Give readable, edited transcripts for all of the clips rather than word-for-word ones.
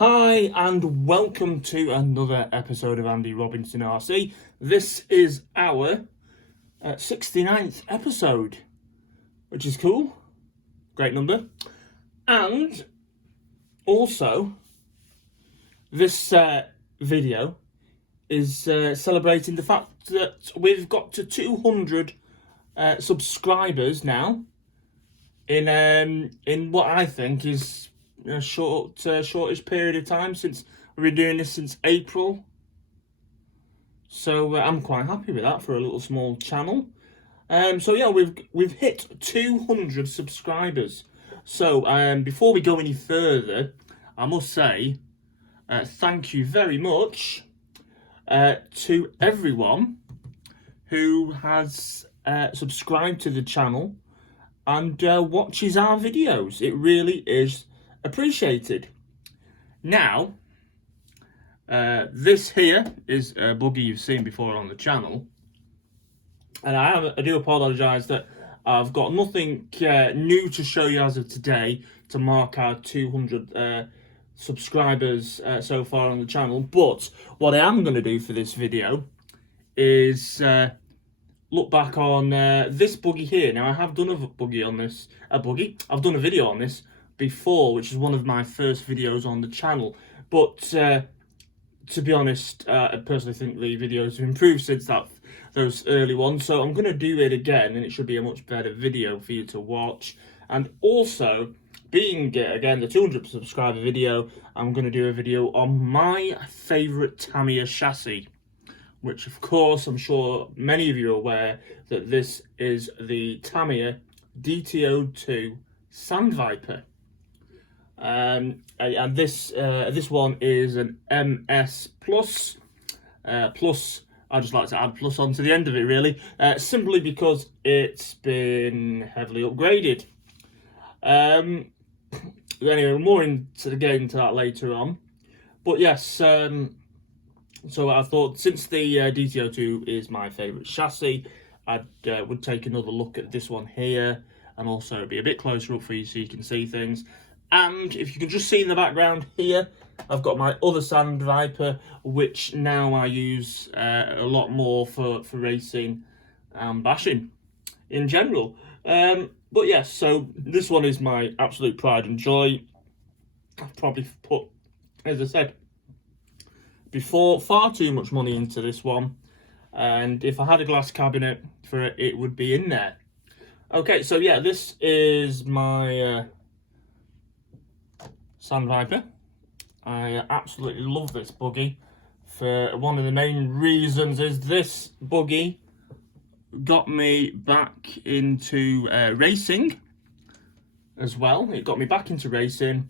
Hi and welcome to another episode of Andy Robinson RC. This is our 69th episode, which is cool. Great number. And also, this video is celebrating the fact that we've got to 200 subscribers now in what I think is a shortish period of time, since we've been doing this since April. So I'm quite happy with that for a little small channel. So yeah, we've hit 200 subscribers. So before we go any further, I must say thank you very much to everyone who has subscribed to the channel and watches our videos. It really is appreciated. Now, this here is a Buggy you've seen before on the channel, and I do apologise that I've got nothing new to show you as of today to mark our 200 subscribers so far on the channel. But what I am going to do for this video is look back on this Buggy here. Now, I have done a Buggy on this, I've done a video on this before, which is one of my first videos on the channel, but to be honest, I personally think the videos have improved since those early ones, so I'm going to do it again, and it should be a much better video for you to watch. And also, being again the 200 subscriber video, I'm going to do a video on my favourite Tamiya chassis, which of course I'm sure many of you are aware that this is the Tamiya DT-02 Sand Viper. And this one is an MS Plus. Plus, I just like to add plus onto the end of it, really, simply because it's been heavily upgraded. Anyway, more into that later on. But yes, so I thought, since the DT-02 is my favourite chassis, I would take another look at this one here, and also be a bit closer up for you so you can see things. And if you can just see in the background here, I've got my other Sand Viper, which now I use a lot more for racing and bashing in general. But yes, so this one is my absolute pride and joy. I've probably put, as I said before, far too much money into this one. And if I had a glass cabinet for it, it would be in there. Okay, so yeah, this is my Sand Viper. I absolutely love this Buggy. For one of the main reasons is this Buggy got me back into racing as well. It got me back into racing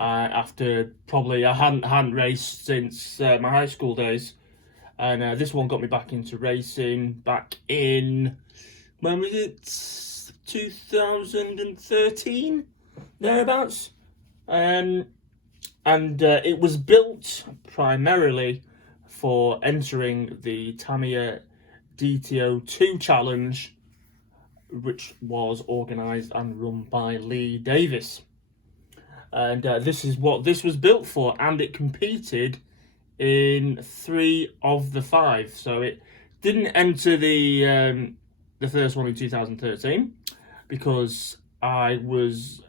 after probably I hadn't raced since my high school days, and this one got me back into racing back in, when was it, 2013 thereabouts. And it was built primarily for entering the Tamiya DT02 challenge, which was organised and run by Lee Davis. And this is what this was built for, and it competed in 3 of the 5. So it didn't enter the first one in 2013 because I was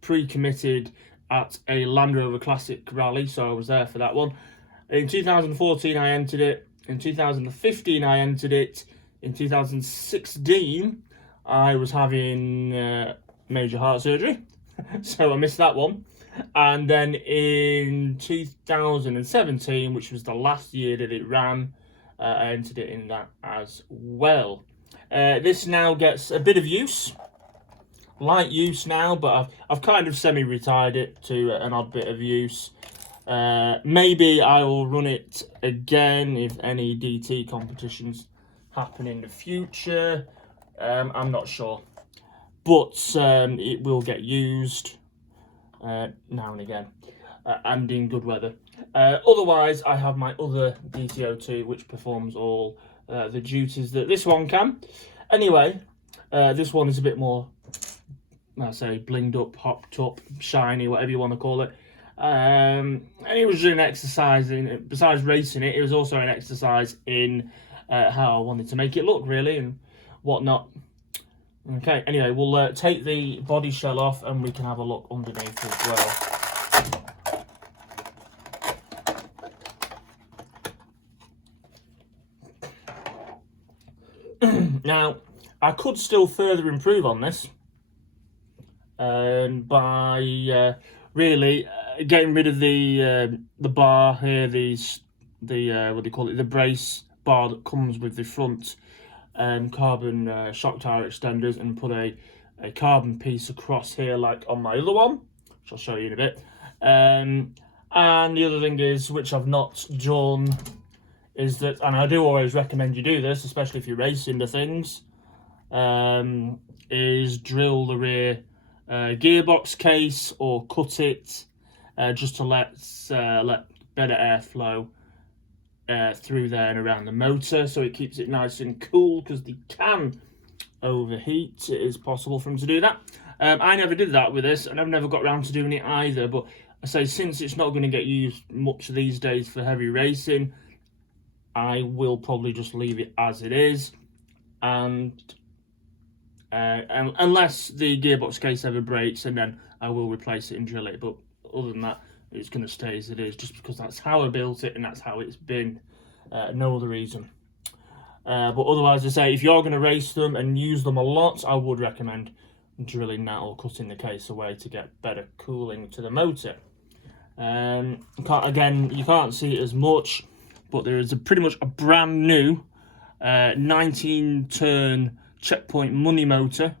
pre-committed at a Land Rover Classic rally, so I was there for that one. In 2014 I entered it, in 2015 I entered it, in 2016 I was having major heart surgery, so I missed that one. And then in 2017, which was the last year that it ran, I entered it in that as well. This now gets a bit of use. Light use now, but I've kind of semi-retired it to an odd bit of use. Maybe I will run it again if any DT competitions happen in the future. I'm not sure, but it will get used now and again, and in good weather. Otherwise, I have my other DT-02, which performs all the duties that this one can. Anyway, this one is a bit more, I say, blinged up, hopped up, shiny, whatever you want to call it. And it was an exercise in, besides racing it, it was also an exercise in how I wanted to make it look, really, and whatnot. Okay, anyway, we'll take the body shell off and we can have a look underneath as well. Now, I could still further improve on this by really getting rid of the bar here, what do you call it, the brace bar that comes with the front carbon shock tire extenders, and put a carbon piece across here like on my other one, which I'll show you in a bit. And the other thing is, which I've not done, is that, and I do always recommend you do this, especially if you're racing the things, is drill the rear gearbox case or cut it just to let better airflow through there and around the motor, so it keeps it nice and cool, because they can overheat. It is possible for them to do that. I never did that with this, and I've never got around to doing it either, but I say, since it's not going to get used much these days for heavy racing, I will probably just leave it as it is, and unless the gearbox case ever breaks, and then I will replace it and drill it. But other than that, it's going to stay as it is, just because that's how I built it and that's how it's been. No other reason. But otherwise, I say, if you're going to race them and use them a lot, I would recommend drilling that or cutting the case away to get better cooling to the motor. Again, you can't see it as much, but there is pretty much a brand new 19-turn checkpoint money motor,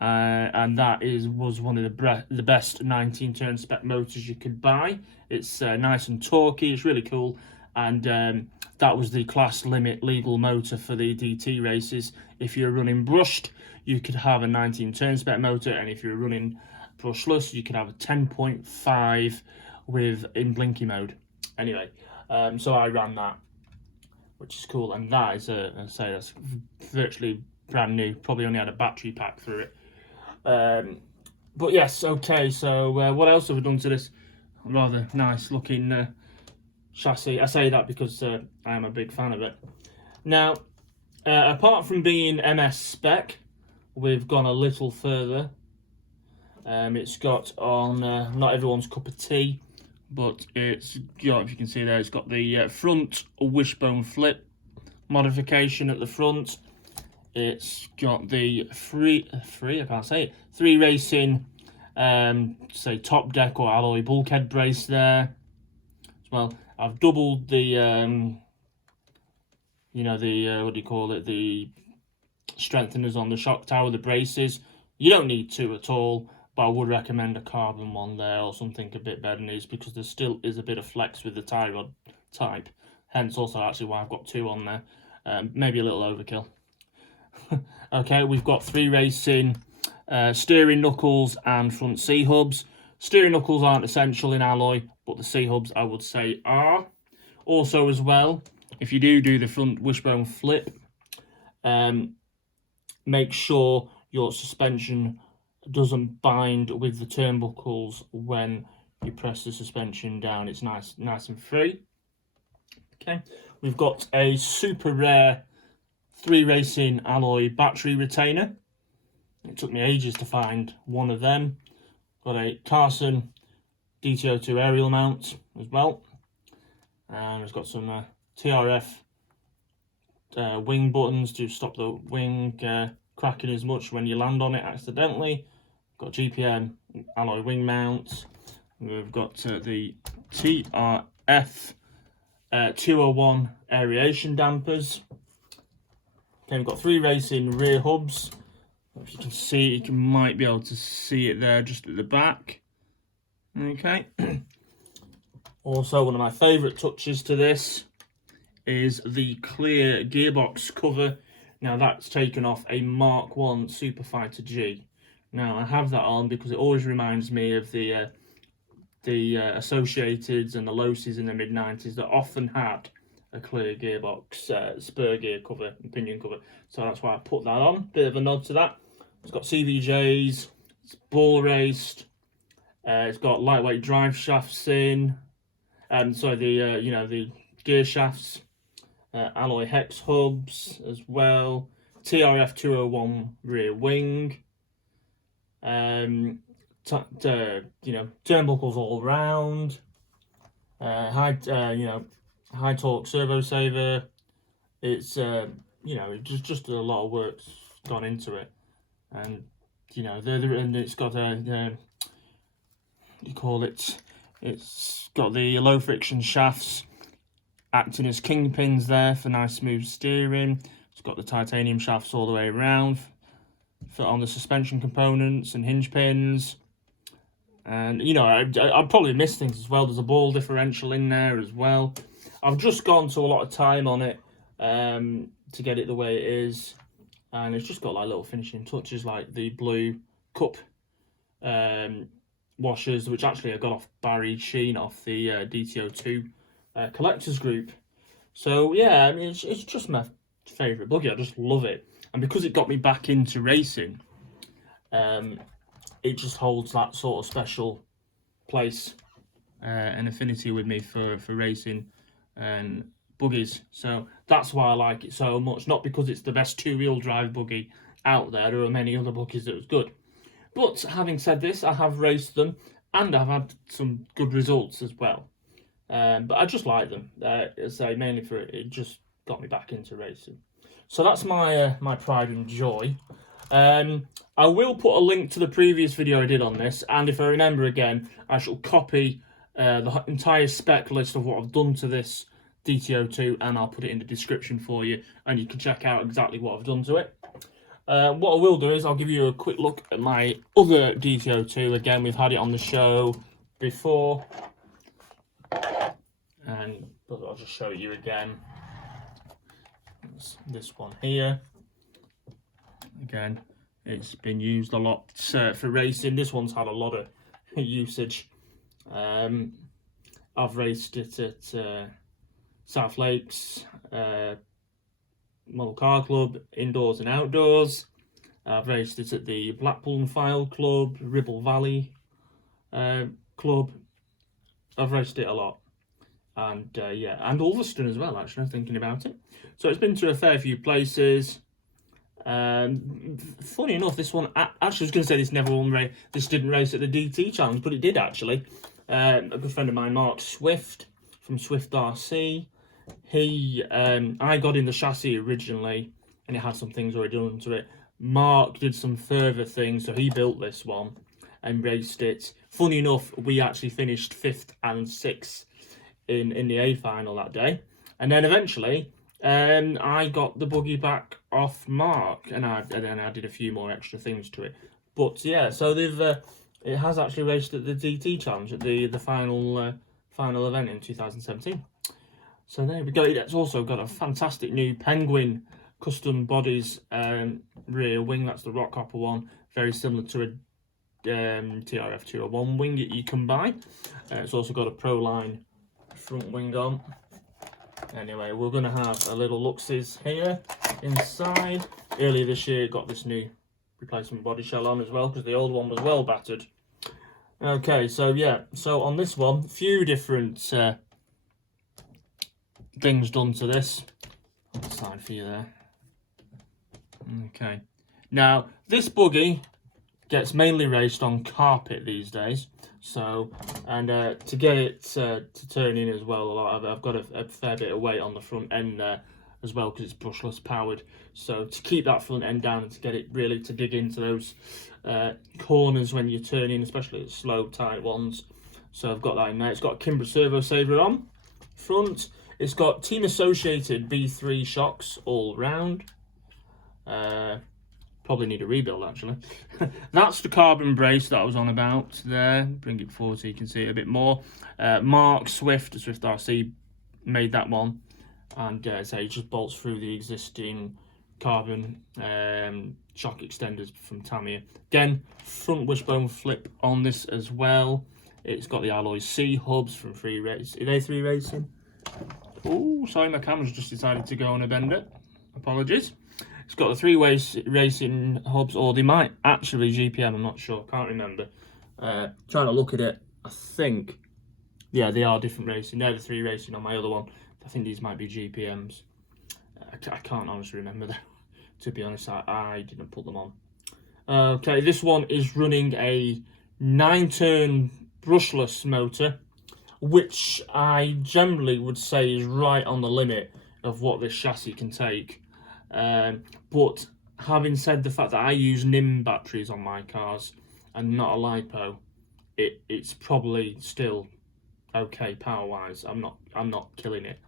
and that was one of the best 19-turn spec motors you could buy. It's nice and torquey, it's really cool, and that was the class limit legal motor for the DT races. If you're running brushed, you could have a 19-turn spec motor, and if you're running brushless, you could have a 10.5 in blinky mode. Anyway, so I ran that, which is cool, and that is I say, that's virtually brand new. Probably only had a battery pack through it. But yes, okay, so what else have we done to this rather nice looking chassis? I say that because I am a big fan of it. Now, apart from being MS spec, we've gone a little further. It's got on not everyone's cup of tea, but it's got, if you can see there, it's got the front wishbone flip modification at the front. It's got the three racing say top deck or alloy bulkhead brace there as well. I've doubled the you know, the what do you call it, the strengtheners on the shock tower, the braces. You don't need to at all, but I would recommend a carbon one there or something a bit better than this, because there still is a bit of flex with the tie rod type. Hence also actually why I've got two on there. Maybe a little overkill. Okay, we've got three racing steering knuckles and front C-hubs. Steering knuckles aren't essential in alloy, but the C-hubs I would say are. Also as well, if you do the front wishbone flip, make sure your suspension doesn't bind with the turnbuckles when you press the suspension down. It's nice and free. Okay, we've got a super rare 3 racing alloy battery retainer. It took me ages to find one of them. Got a Carson DT-02 Ariel mount as well, and it's got some TRF wing buttons to stop the wing cracking as much when you land on it accidentally. Got GPM Alloy wing mounts. We've got the TRF 201 Aeration dampers. Okay, we've got 3 racing rear hubs. If you can see, you might be able to see it there just at the back. Okay. Also, one of my favourite touches to this is the clear gearbox cover. Now that's taken off a Mark 1 Superfighter G. Now I have that on because it always reminds me of the Associateds and the Losis in the mid-90s that often had a clear gearbox spur gear cover and pinion cover. So that's why I put that on. Bit of a nod to that. It's got CVJs, it's Ballraced, It's got lightweight drive shafts in, and so the you know, the gear shafts, alloy hex hubs as well, TRF 201 rear wing, you know, turnbuckles all round, high torque servo saver. It's you know, just a lot of work's gone into it, and you know, and it's got you call it, it's got the low friction shafts acting as kingpins there for nice smooth steering. It's got the titanium shafts all the way around on the suspension components and hinge pins. And you know, I probably missed things as well. There's a ball differential in there as well. I've just gone to a lot of time on it to get it the way it is, and it's just got like little finishing touches like the blue cup washers, which actually I got off Barry Sheen off the DT02 collectors group. So yeah, I mean, it's just my favourite buggy. I just love it, and because it got me back into racing, it just holds that sort of special place and affinity with me for racing and buggies. So that's why I like it so much. Not because it's the best two-wheel drive buggy out there. There are many other buggies that was good. But having said this, I have raced them and I've had some good results as well. But I just like them. As I say, mainly for it just got me back into racing. So that's my my pride and joy. I will put a link to the previous video I did on this, and if I remember again, I shall copy the entire spec list of what I've done to this DT02, and I'll put it in the description for you, and you can check out exactly what I've done to it. What I will do is I'll give you a quick look at my other DT02. Again, we've had it on the show before, and I'll just show you again. It's this one here. Again, it's been used a lot for racing. This one's had a lot of usage. I've raced it at South Lakes Model Car Club, indoors and outdoors. I've raced it at the Blackpool and File Club, Ribble Valley Club. I've raced it a lot. And yeah, and Ulverston as well, actually, thinking about it. So it's been to a fair few places. Funny enough, this one, actually I was going to say this didn't race at the DT Challenge, but it did actually. A good friend of mine, Mark Swift, from Swift RC, I got in the chassis originally, and it had some things already done to it. Mark did some further things, so he built this one and raced it. Funny enough, we actually finished 5th and 6th in the A final that day, and then eventually I got the buggy back off Mark, and then I did a few more extra things to it. But yeah, so it has actually raced at the DT Challenge at the final event in 2017. So there we go. It's also got a fantastic new Penguin custom bodies rear wing. That's the rock copper one, very similar to a TRF 201 wing that you can buy. It's also got a Proline front wing on. Anyway, we're going to have a little look-sees here inside. Earlier this year, got this new replacement body shell on as well, because the old one was well battered. Okay, so yeah, so on this one, a few different things done to this. On the side for you there. Okay, now this buggy gets mainly raced on carpet these days. So, and to get it to turn in as well, I've got a fair bit of weight on the front end there as well, because it's brushless powered. So to keep that front end down and to get it really to dig into those corners when you're turning, especially the slow tight ones. So I've got that in there. It's got a Kimbra servo saver on front. It's got team associated B3 shocks all round. Probably need a rebuild actually. That's the carbon brace that I was on about there. Bring it forward so you can see it a bit more. Mark Swift, Swift RC, made that one, and so it just bolts through the existing carbon shock extenders from Tamiya. Again, front wishbone flip on this as well. It's got the Alloy C hubs from 3 Racing. Are they 3 Racing? Oh, sorry, my camera's just decided to go on a bender. Apologies. It's got the 3 Racing hubs, or they might actually GPM, I'm not sure, can't remember. Trying to look at it, I think, yeah, they are different racing. They're the 3 racing on my other one. I think these might be GPMs. I can't honestly remember though. To be honest, I didn't put them on. Okay, this one is running a 9-turn brushless motor, which I generally would say is right on the limit of what this chassis can take. But having said the fact that I use NIM batteries on my cars and not a LiPo, it's probably still okay power wise. I'm not killing it,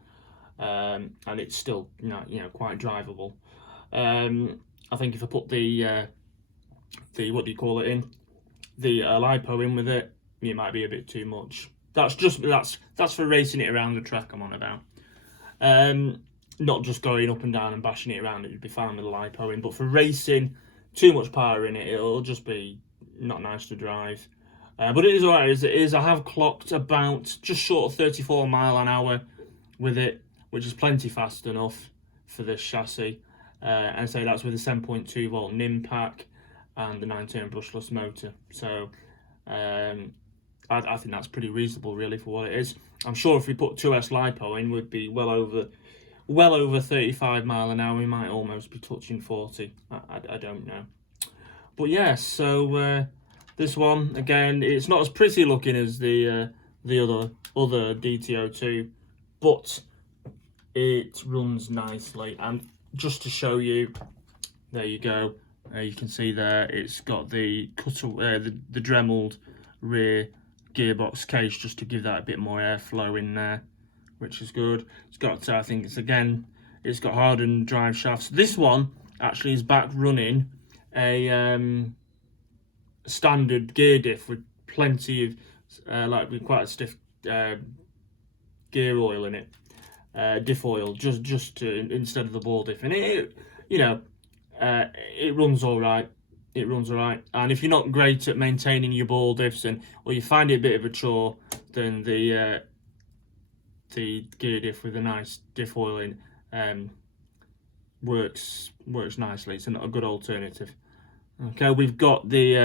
and it's still quite drivable. I think if I put the what do you call it in, the LiPo in with it, it might be a bit too much. That's for racing it around the track I'm on about. Not just going up and down and bashing it around. It would be fine with the LiPo in, but for racing, too much power in it, it'll just be not nice to drive. But it is alright as it is. I have clocked about just short of 34 mile an hour with it, which is plenty fast enough for this chassis. And so that's with a 7.2 volt NIM pack and the 9-turn brushless motor. So I think that's pretty reasonable really for what it is. I'm sure if we put 2S LiPo in, we'd be well over 35 mile an hour. We might almost be touching 40. I don't know. But yeah, so this one again, it's not as pretty looking as the other DT02, but it runs nicely. And just to show you, there you go. You can see there it's got the the Dremeled rear gearbox case, just to give that a bit more airflow in there, which is good. It's got, I think it's got hardened drive shafts. This one actually is back running a standard gear diff with plenty of with quite a stiff gear oil in it, diff oil, just to, instead of the ball diff, and it runs all right. It runs all right, and if you're not great at maintaining your ball diffs, or you find it a bit of a chore, then the gear diff with a nice diff oil in works nicely. It's a good alternative. Okay, we've got the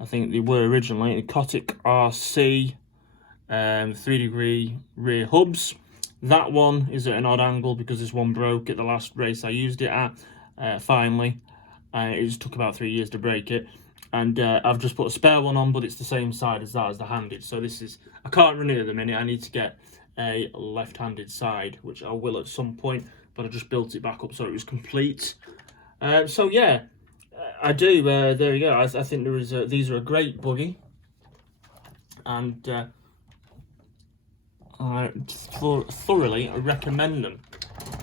I think they were originally the Kotick RC 3-degree rear hubs. That one is at an odd angle because this one broke at the last race I used it at. Finally, it just took about 3 years to break it, and I've just put a spare one on, but it's the same side as that, as the handed. So this is, I can't run it at the minute. I need to get a left-handed side, which I will at some point, but I just built it back up so it was complete. So yeah, I do. There you go. I think there is. These are a great buggy, and I thoroughly recommend them.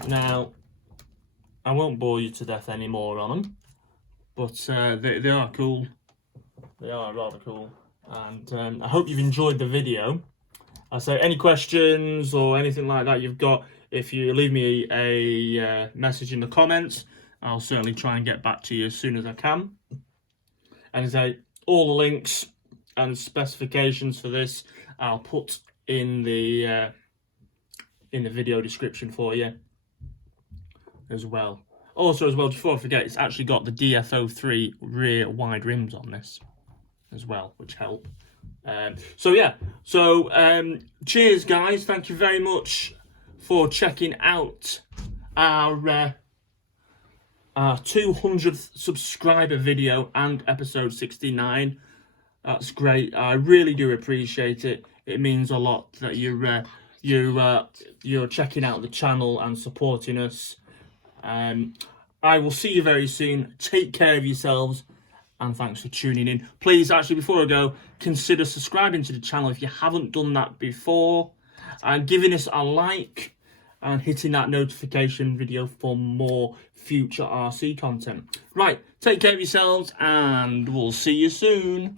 Now, I won't bore you to death anymore on them, but they are cool. They are rather cool, and I hope you've enjoyed the video. I say any questions or anything like that you've got, if you leave me a message in the comments, I'll certainly try and get back to you as soon as I can. And say all the links and specifications for this I'll put in the video description for you as well. Also, as well, before I forget, it's actually got the DF03 rear wide rims on this as well, which help. So yeah, cheers guys, thank you very much for checking out our 200th subscriber video and episode 69. That's great. I really do appreciate it. It means a lot that you're checking out the channel and supporting us. I will see you very soon. Take care of yourselves, and thanks for tuning in. Please, actually, before I go, consider subscribing to the channel if you haven't done that before, and giving us a like and hitting that notification video for more future RC content. Right, take care of yourselves, and we'll see you soon.